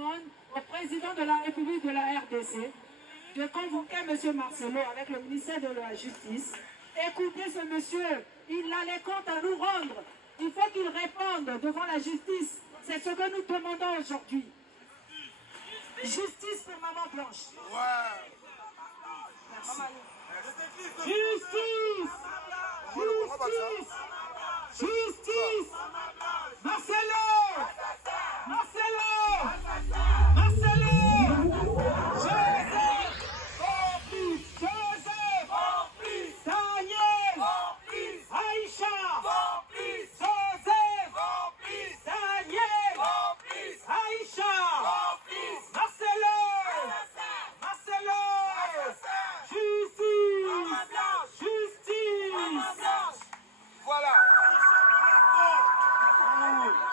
demande au président de la République de la RDC de convoquer M. Marcelo avec le ministère de la Justice. Écoutez ce monsieur, il a les comptes à nous rendre. Il faut qu'il réponde devant la justice. C'est ce que nous demandons aujourd'hui. Justice pour Maman Blanche. Merci. Justice! Justice! Justice! Marcelo! Marcelo! Marcelo! Joseph! Complice! Joseph! Complice! Daniel! Complice! Aïcha! Complice! Joseph! Complice! Daniel! Complice! Aïcha! Complice! Marcelo! Marcelo! Justice! Justice! Voilà.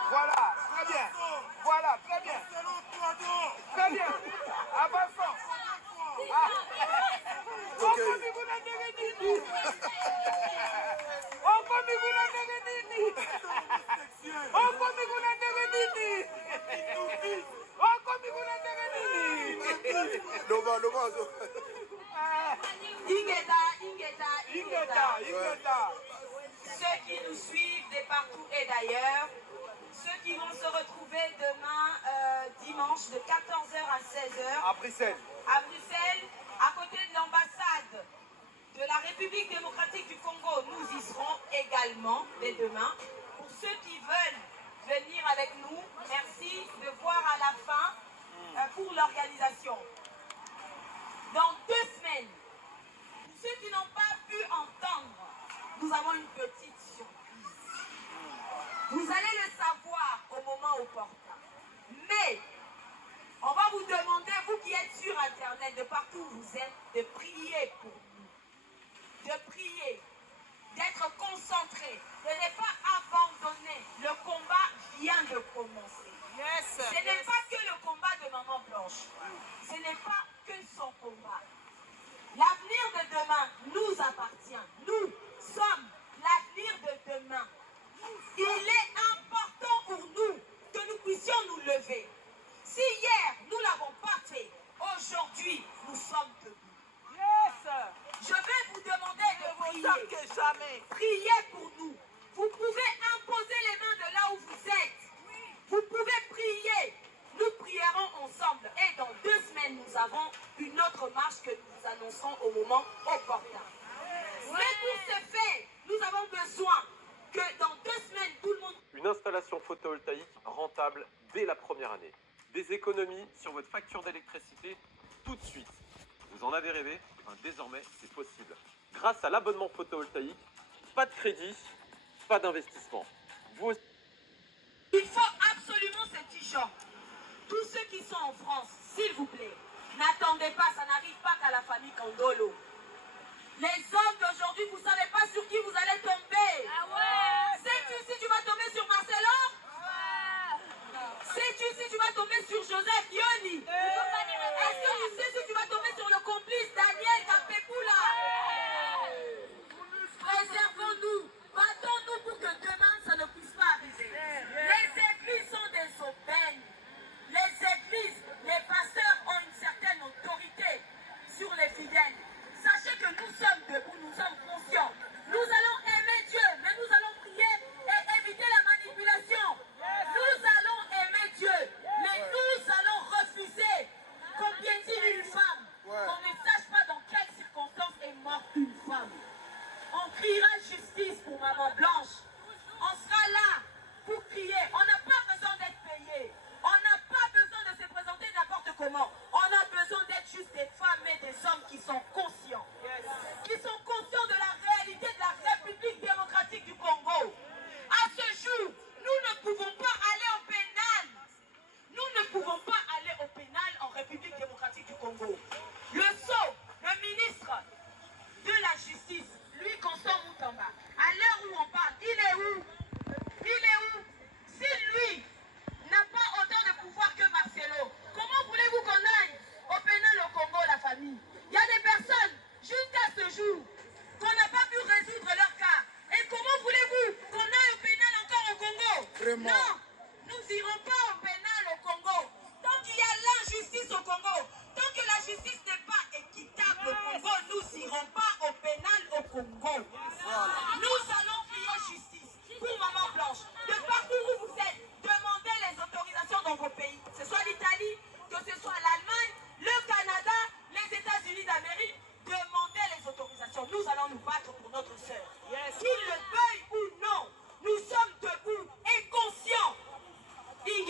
Voilà, très bien. Voilà, très bien. Très bien. Avançons. Ceux qui nous suivent de partout et d'ailleurs, ceux qui vont se retrouver demain, dimanche, de 14h à 16h, À Bruxelles. à Bruxelles, à côté de l'ambassade de la République démocratique du Congo. Nous y serons également dès demain. Pour ceux qui veulent venir avec nous, merci de voir à la fin pour l'organisation. Dans 2 semaines, pour ceux qui n'ont pas pu entendre, nous avons une petite surprise. Vous allez le savoir au moment opportun. Mais, on va vous demander, vous qui êtes sur Internet, de partout où vous êtes, de prier pour nous. De prier, d'être concentré, de ne pas abandonner. Le combat vient de commencer. Ce n'est pas que le combat de Maman Blanche. Ce n'est pas que son combat. L'avenir de demain nous appartient. Nous sommes l'avenir de demain. Il est important pour nous que nous puissions nous lever. Si hier, nous ne l'avons pas fait, aujourd'hui, nous sommes debout. Je vais vous demander de prier. Priez pour nous. Vous pouvez imposer les mains de là où vous êtes. Vous pouvez prier. Nous prierons ensemble. Et dans 2 semaines, nous avons une autre marche que nous annoncerons au moment opportun. Mais pour ce fait, nous avons besoin que dans 2 semaines, tout le monde... Une installation photovoltaïque rentable dès la première année. Des économies sur votre facture d'électricité tout de suite. Vous en avez rêvé? Eh bien, désormais, c'est possible. Grâce à l'abonnement photovoltaïque, pas de crédit, pas d'investissement. Vous aussi... Il faut absolument ce t-shirt. Tous ceux qui sont en France, s'il vous plaît, n'attendez pas, ça n'arrive pas qu'à la famille Kandolo. Les hommes d'aujourd'hui, vous ne savez pas sur qui vous allez tomber. Sais-tu si tu vas tomber sur Marcelo? Sais-tu si tu vas tomber sur Joseph Yoni? Est-ce que tu sais si tu vas tomber sur le complice Daniel Kapekula? Préservons-nous, battons-nous pour que demain ça ne puisse pas arriver. Les églises sont des aubaines. Les églises, les pasteurs ont une certaine autorité sur les fidèles. Sachez que nous sommes debout, nous sommes conscients. Nous allons aimer Dieu, mais nous allons prier et éviter la manipulation. Nous allons aimer Dieu, mais nous allons refuser qu'on piétine une femme, qu'on ne sache pas dans quelles circonstances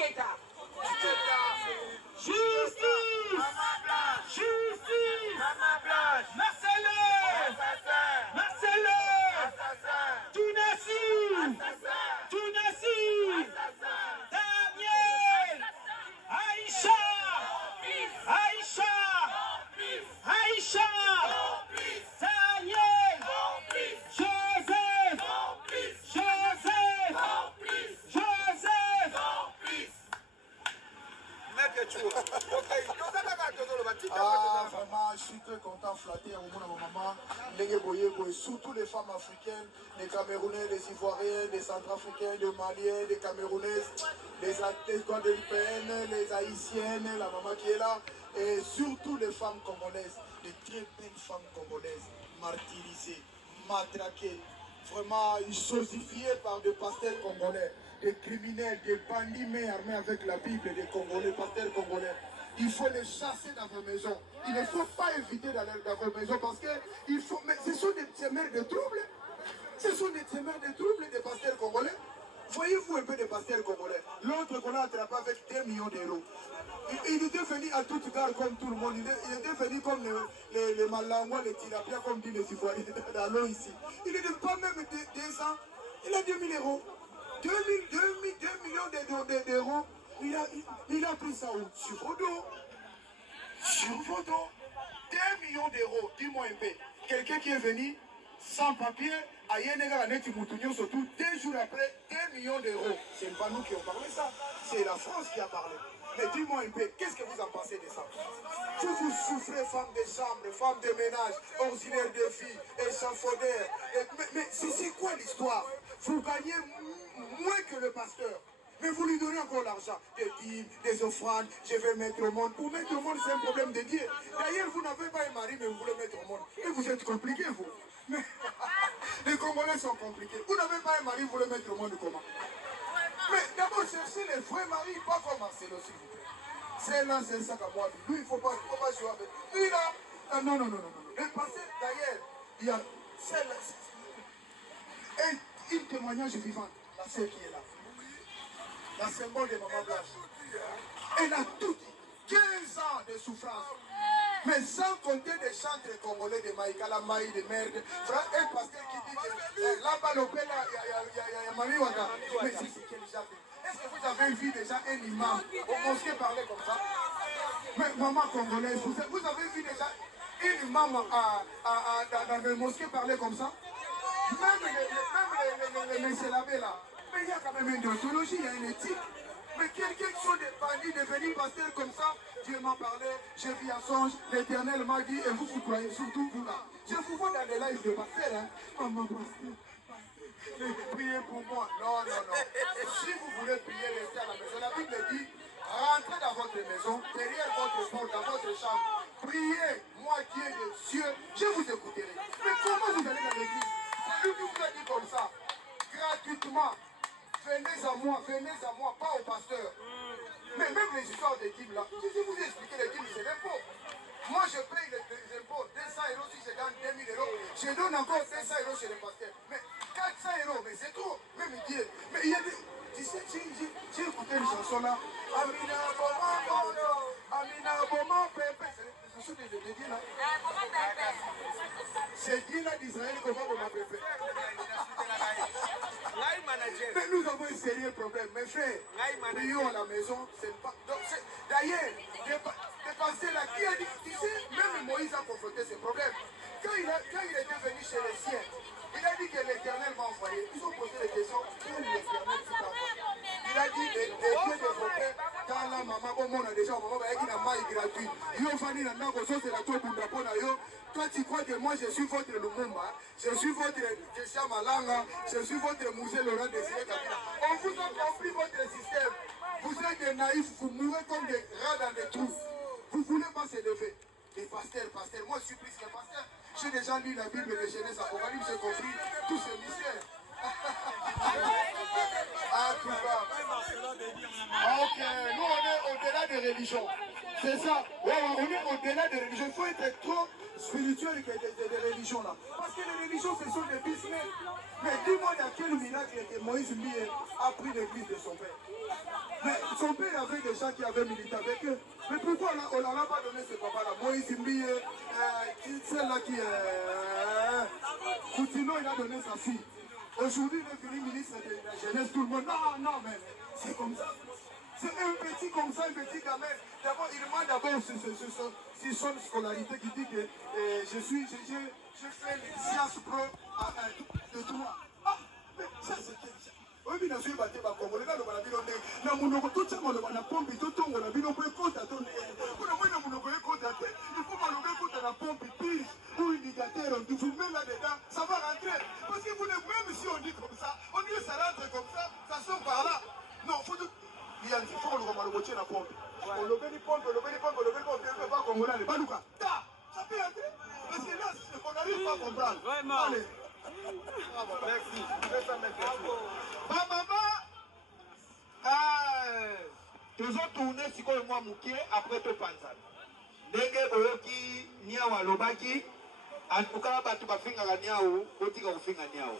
Tita. Justice! Justice! Marcelo! Marcelo! Tunasi! Tunasi! Daniel! Aïcha! Aïcha! Aïcha! Daniel! Joseph! Joseph! Joseph! Ah, vraiment, je suis très content, flatté à mon maman. Surtout les femmes africaines, les Camerounais, les Ivoiriens, les Centrafricains, les Maliens, les Camerounaises, les Guadeloupéennes, les Haïtiennes, la maman qui est là, et surtout les femmes congolaises, les très belles femmes congolaises, martyrisées, matraquées, vraiment chosifiées par des pasteurs congolais, des criminels, des bandits mais armés avec la Bible, des Congolais, pasteurs congolais. Il faut les chasser dans vos maisons. Il ne faut pas éviter d'aller dans vos maisons parce que il faut... Mais ce sont des semeurs de troubles. Ce sont des semeurs de troubles des pasteurs congolais. Voyez-vous un peu des pasteurs congolais. L'autre qu'on a attrapé avec 2 millions d'euros. Il était venu à toute gare comme tout le monde. Il était venu comme les Malangouas, les Tilapia, comme disent les Ivoiriens dans l'eau ici. Il n'était pas même 200. Il a 2 000 euros. 2 millions d'euros. Il a pris ça où? Sur vos dos. Sur vos dos. 2 millions d'euros. Dis-moi un peu. Quelqu'un qui est venu sans papier, à Yenega, Neti Moutounion, surtout 2 jours après, 2 millions d'euros. C'est pas nous qui avons parlé ça. C'est la France qui a parlé. Mais dis-moi un peu, qu'est-ce que vous en pensez de ça? Vous souffrez, femmes de chambre, femmes de ménage, auxiliaires de filles, échafaudaires. Mais c'est quoi l'histoire? Vous gagnez moins que le pasteur. Mais vous lui donnez encore l'argent, des dîmes, des offrandes, je vais mettre au monde. Pour mettre au monde, c'est un problème de Dieu. D'ailleurs, vous n'avez pas un mari, mais vous voulez mettre au monde. Et vous êtes compliqué, vous. Mais les Congolais sont compliqués. Vous n'avez pas un mari, vous voulez mettre au monde comment? Mais d'abord, cherchez les vrais maris, pas comme Marcelo, s'il vous plaît. C'est là, c'est ça qu'à moi. Lui, il ne faut pas jouer avec. Lui, là, non. Le passé, d'ailleurs, il y a celle-là. Et une témoignage vivant, la sœur qui est là. La symbole de Maman Blanche. Elle a tout dit. 15 ans de souffrance. Mais sans compter des chantres congolais de Maïka, la maï de merde. Un pasteur qui dit que là-bas, il y a Mami Wanda. Mais c'est quel genre? Est-ce que vous avez vu déjà un imam au mosquée parler comme ça? Mais maman congolaise, vous avez vu déjà un imam dans le mosquée parler comme ça? Même les messieurs là-bas là. Mais il y a quand même une déontologie, il y a une éthique. Mais quelqu'un qui sont des bandits devenus pasteurs comme ça, Dieu m'a parlé, j'ai vu un songe, l'Éternel m'a dit, et vous croyez, surtout vous là. Je vous vois dans des lives de pasteurs, hein. Maman pasteur, priez pour moi. Non. Si vous voulez prier, restez à la maison. La Bible dit, rentrez dans votre maison, derrière votre porte, dans votre chambre. Priez, moi Dieu des cieux, je vous écouterai. Mais comment vous allez dans l'église? C'est lui qui vous a dit comme ça, gratuitement. Venez à moi, pas au pasteur. Mais même les histoires des dîmes là, je vais vous expliquer les dîmes, c'est l'impôt. Moi je paye les impôts, 200 euros si je gagne 2000 euros. Je donne encore 500 euros chez les pasteurs. Mais 400 euros, mais c'est trop. Même Dieu. Mais il y a des. Tu sais, j'ai écouté une chanson là. Amina Boma Pepe. C'est la chanson de Dieu là. C'est Dieu là d'Israël, comment Boma Pepe. Mais nous avons un sérieux problème. Mes frères, prions à la maison. D'ailleurs, des pasteurs là, qui a dit, tu sais, même Moïse a confronté ce problème. Quand il était venu chez les siens, il a dit que l'Éternel m'a envoyé. Ils ont posé des questions. Où l'Éternel s'est envoyé? Il a dit, les dieux développés, quand la maman, on a déjà, maman, il y a une maille gratuite. Yo, Fanny, la nango, c'est la tour pour yo. Toi, tu crois que moi, je suis votre Lumumba, je suis votre Kesha Malanga, je suis votre Moussé Laurent Désiré Kabila. On vous a compris votre système. Vous êtes des naïfs, vous mourrez comme des rats dans des trous. Vous ne voulez pas s'élever. Les pasteurs, moi, je suis plus qu'un pasteur. J'ai déjà lu la Bible de Genèse Apocalypse, j'ai compris tous ces mystères. Ah, tout va. Ok, nous, on est au-delà des religions. C'est ça. Ouais, on est au-delà des religions. Il faut être trop spirituel des religions là. Parce que les religions, ce sont des business. Mais dis-moi dans quel miracle que Moïse Mbié a pris l'église de son père. Mais son père avait des gens qui avaient milité avec eux. Mais pourquoi on n'en a pas donné ce papa-là? Moïse Mbié, celle-là qui est... Coutino, il a donné sa fille. Aujourd'hui, il est devenu ministre de la jeunesse, tout le monde. Non, non, mais c'est comme ça. C'est un petit comme ça, un petit gamin. D'abord, il demande d'abord sur son scolarité qui dit que je fais les sciences pro de toi. Ah, mais ça c'est quel ça? Oui, bien sûr, il va Congo. Les gars, on a vu le monde. Tout ça, on a pompé, tout le monde, on a vu le compte à ton. Il faut m'enlever compte à la pompe, pile, ou indicateur, on vous met là-dedans, ça va rentrer. Parce que vous même si on dit comme ça, on dit que ça rentre comme ça sort par là. Non, il faut tout. Il faut qu'on le remarque la pompe. On le met les pompes, on le met les pompes, on le met les pompes, on ne peut pas qu'on les balouka. Ça peut entrer. Parce que là, on n'arrive pas à comprendre. Vraiment. Allez. Merci. Fais ça maintenant. Ma maman, toujours tourné si quoi moi mouké après te panzan. Ndenge oyoki niawa lobaki, en tout cas batu bafinga niawo, otika ufinga niawo.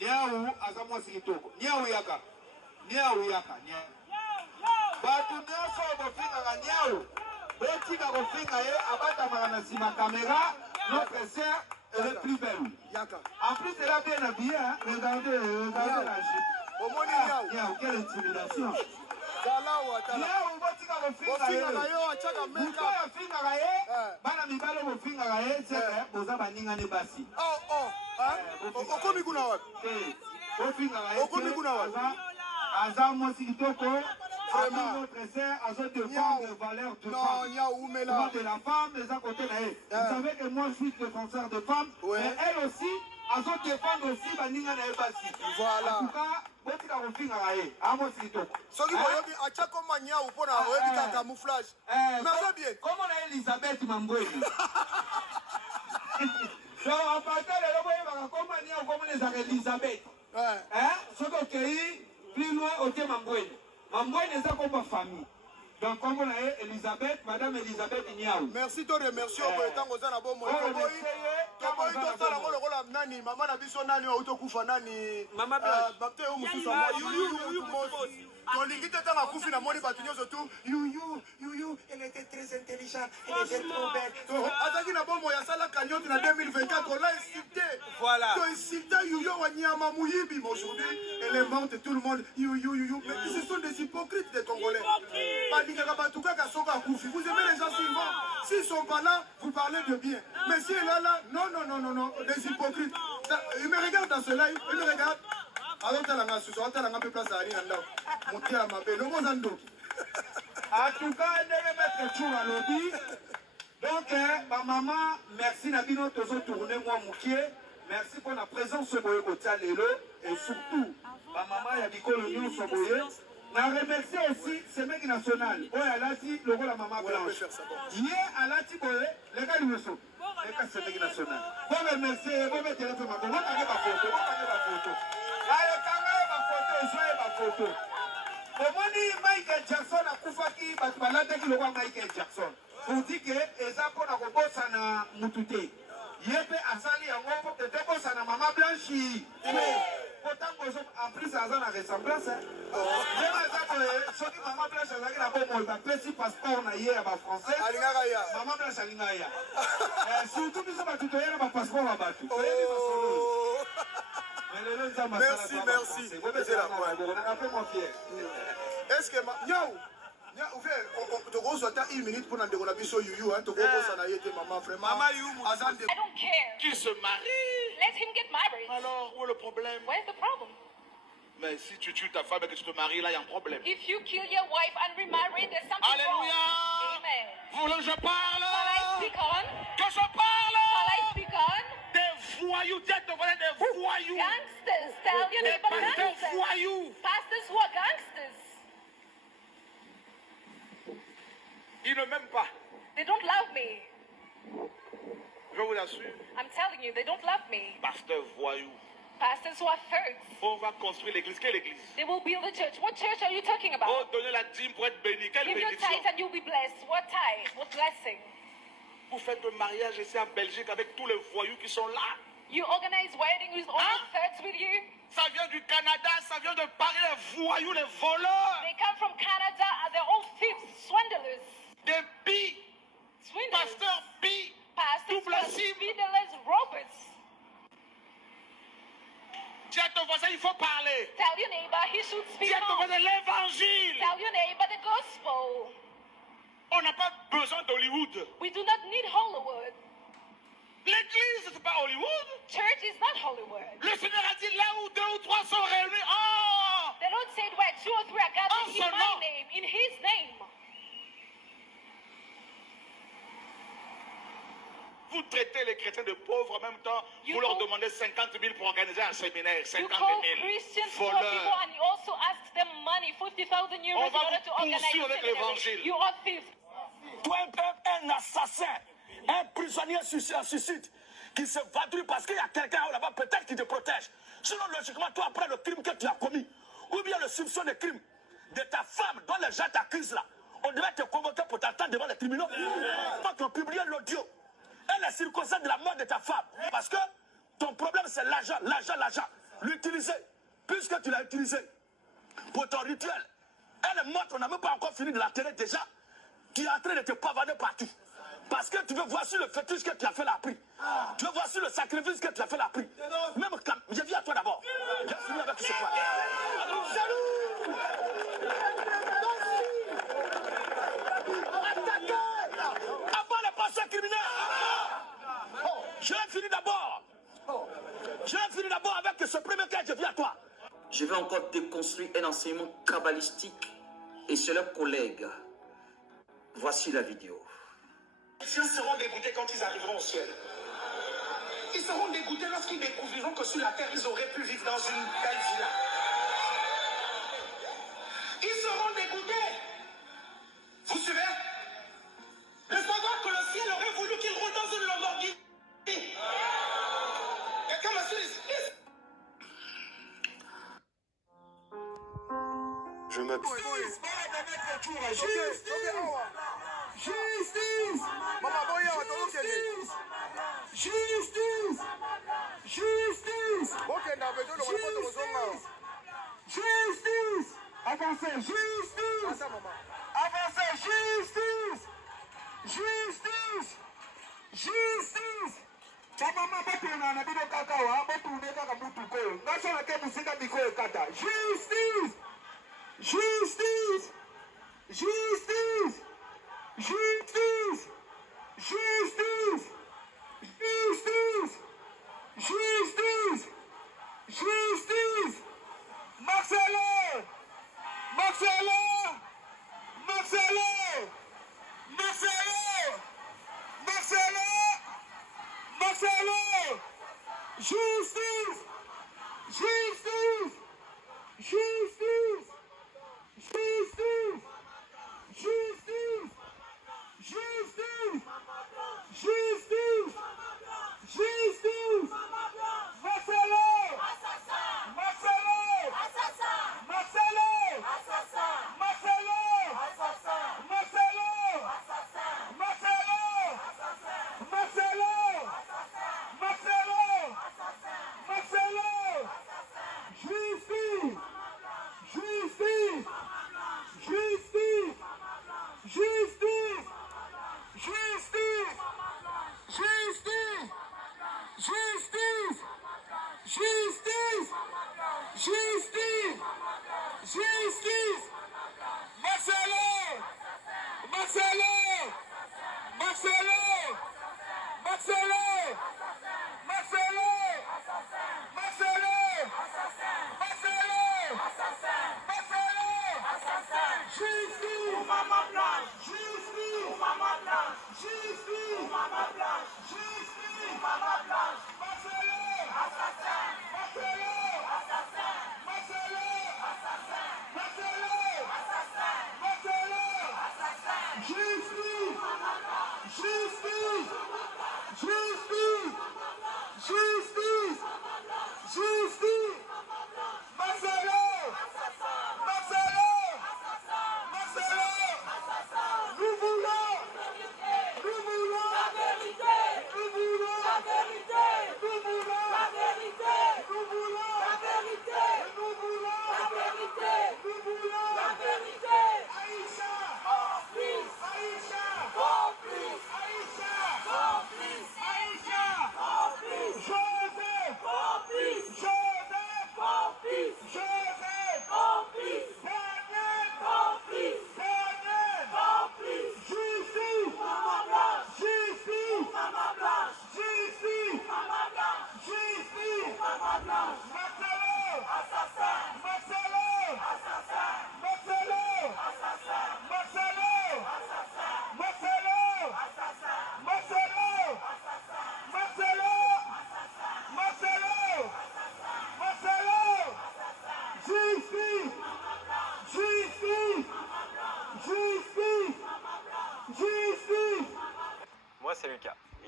Niawo azamwa sikitoko. Niawo yaka. Batu nyonso bofinga niawo. Otika kofinga ye abata makana sima caméra, notre sœur elle est plus belle. Yaka. En plus, elle a bien habillé, hein? Regardez la jupe. Au moins, Niaou, quelle intimidation. Niaou, notre sœur, à se défendre les valeurs de femme. De la femme, les à côté là. Vous savez que moi je suis défenseur de femmes, mais elle aussi, à se défendre aussi, Baninga na Ebasi. Voilà. En tout cas, botika kofinga kaye. Amo sikitoko. Soki boyobi acha koma Niaou pona oyebi ka camouflage. Mais bien. Comment on a Elisabeth Mambweni? Donc en partant de l'eau, comment Niaou, comment les a Elisabeth? Hein? Ce qui plus loin au thème Mambweni. Mambweni est comme ma famille. Donc, comme on a Elisabeth, Madame Elisabeth Niaou. Merci, toi, merci pour le temps que vous avez bon moment. Nani, maman a vu son nani, autokufa nani. Maman Blanche. Tolingi te tanga kufi na moni batunyo surtout. You, elle était très intelligente, elle était trop belle. Azaki na bomo ya sala cagnotte na 2024, on l'a insulté. Voilà. Tu as insulté Yuyo Wanyama Mouyibi, mais aujourd'hui, elle est morte, tout le monde. You. Mais ce sont des hypocrites des Congolais. Vous aimez les gens suivants. S'ils sont pas là, vous parlez de bien. Mais s'il est là, non, des hypocrites. Il me regarde dans ce live, il me regarde. Alors, tu as un peu place à aller là. Monter à ma belle. En tout cas, elle devait mettre toujours à l'objet. Donc, ma maman, merci Nabino, tous tourner moi Moukié. Merci pour la présence de Boye Lelo. Et surtout, ma maman, il y a des coloniaux sur Boye. Je remercie aussi ce mec national. Boye Alati, le rôle de la maman Blanche. Hier, Alati Boye, les gars, ils sont. Les gars, c'est mec national. Bon, merci, bon, mettez le peu ma photo. Bon, photo. Allez, ma photo. Comment dit Michael Jackson a Koufaki, Batbalade qui le voit Michael Jackson. On dit que les apôtres ont bossé à Moutouté. Yépe Asali a mort de bossé à Maman Blanchi. Pourtant, en plus, ça a une ressemblance. Ce qui Maman Blanche a dit la bombe, la petit passeport hier à français. Maman Blanche a l'ingaya. Surtout, nous sommes à tout à l'heure, passeport à Batou. Merci. Est-ce que tu as une minute pour nous dire Yuyu, tu maman vraiment. I don't care. Qui se marie? Let him get married. Alors, où est le problème? Where's the problem? Mais si tu tues ta femme et que tu te maries, là, il y a un problème. If you kill your wife and remarry, there's something Alléluia. wrong. Amen. Vous voulez que je parle? Shall I speak on? Que je parle? Shall I speak on? Des voyous, des voyous. Gangsters. Tell your neighbor Des gangsters. voyous. Pastors who are gangsters. Ils ne m'aiment pas. They don't love me. Je vous assure. I'm telling you, they don't love me. Pasteur voyou. Pastors who are thugs. On va construire l'église. Quelle église? They will build a church. What church are you talking about? Oh, donner la dîme pour être béni. Quelle Give your bénédiction? tithe and you'll be blessed. What tithe? What blessing? Vous faites le mariage ici en Belgique avec tous les voyous qui sont là. You organize wedding with all Huh? the thugs with you. Ça vient du Canada, ça vient de Paris, les voyous, les voleurs. They come from Canada and they're all thieves, swindlers. Des billes, Swindlers. pasteurs billes. Pastors, Double cible. swindlers, robbers. Dis à ton voisin, il faut parler. Tell your neighbor he should speak Dis à ton out. voisin l'évangile. Tell your neighbor the gospel. On n'a pas besoin d'Hollywood. We do not need Hollywood. L'église, c'est pas Hollywood. Church is not Hollywood. Le Seigneur a dit là où 2 ou 3 sont réunis. Oh! The Lord said where 2 or 3 are gathered Oh, in son my nom. name, in his name. Vous traitez les chrétiens de pauvres en même temps. You Vous leur call- demandez 50 000 pour organiser un séminaire. You 50 call 000. Christians poor people Voleurs. and you also ask them money, 50,000 euros On in va order vous to organize poursuivre a avec seminary. l'évangile. You are thieves. Toi, un assassin, un prisonnier suicide qui se vadrouille parce qu'il y a quelqu'un là-bas peut-être qui te protège. Sinon, logiquement, toi, après le crime que tu as commis, ou bien le soupçon de crime de ta femme dont les gens t'accusent là, on devait te convoquer pour t'attendre devant les tribunaux. Moi, qui ont publié l'audio et les circonstances de la mort de ta femme. Parce que ton problème, c'est l'argent, l'argent. L'utiliser, puisque tu l'as utilisé pour ton rituel. Elle est morte, on n'a même pas encore fini de la terrer déjà. Tu es en train de te pavaner partout. Parce que tu veux voir sur le fétiche que tu as fait la prix. Tu veux voir sur le sacrifice que tu as fait la prix. Même quand. Je viens à toi d'abord. J'ai fini avec ce point. Attaquez avant le passé criminel. Je finis d'abord. Je finis d'abord avec ce premier cas. Je viens à toi. Je vais encore déconstruire un enseignement kabbalistique et chez leurs collègues. Voici la vidéo. Les Chrétiens seront dégoûtés quand ils arriveront au ciel. Ils seront dégoûtés lorsqu'ils découvriront que sur la terre, ils auraient pu vivre dans une belle villa. Ils seront dégoûtés. Vous suivez? De savoir que le ciel aurait voulu qu'ils roulent dans une Lamborghini. Quelqu'un m'a su les... Je m'appuie. Justice! Mama boya Justice! Justice! Justice! Justice! Avancez! Justice! Avancez! Justice! Justice! Justice! Mama bapena na bino kaka wa bapune kaka mutu koyo. Ngaso na ke musika bikoyo kata. Justice! Justice! Justice! Justice! Justice! Justice! Justice! Justice! Marcelo! Marcelo! Marcelo! Marcelo! Marcelo! Marcelo! Justice! Justice! Justice! Justice! Justice! Justice! Justice! Justice! Marcelo! Marcelo! Marcelo! Marcelo! Marcelo! Marcelo! Marcelo! Marcelo! Marcelo! Justice! Justice! Justice! Justice! Justice! Justice! Justice! Justice! Justice! Justice! Marcelo! Marcelo! Marcelo! Marcelo! Marcelo! Marcelo! Marcelo! Marcelo! Justice! Mama Blanche! Justice! Mama Blanche! Justice! Mama Blanche! Justice! Mama Blanche! Marcelo! Assassin! Marcelo! Assassin! Marcelo! Assassin! Marcelo! Assassin! Marcelo! Assassin! Justice! Justice! Justice! Justice! Justice!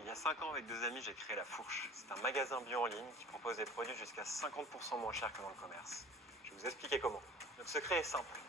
y a 5 ans, avec 2 amis, j'ai créé La Fourche. C'est un magasin bio en ligne qui propose des produits jusqu'à 50% moins chers que dans le commerce. Je vais vous expliquer comment. Notre secret est simple.